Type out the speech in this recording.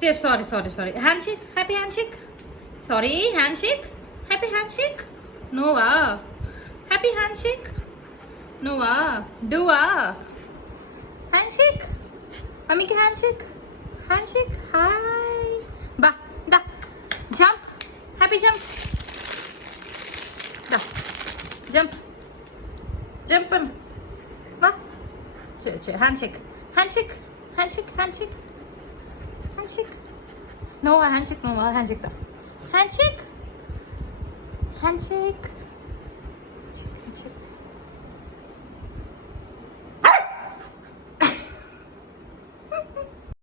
Sorry. Handshake. Happy handshake. Sorry. Handshake. Happy handshake. Noah. Happy handshake. Noah. Dua. Handshake. Mummy ki handshake. Handshake. Hi. Ba. Da. Jump. Happy jump. Da. Jump. Jump. Va. Handshake. Handshake. Handshake. Handshake. Handshake. Noah, handshake. Noah, handshake. Handshake. Handshake. Handshake.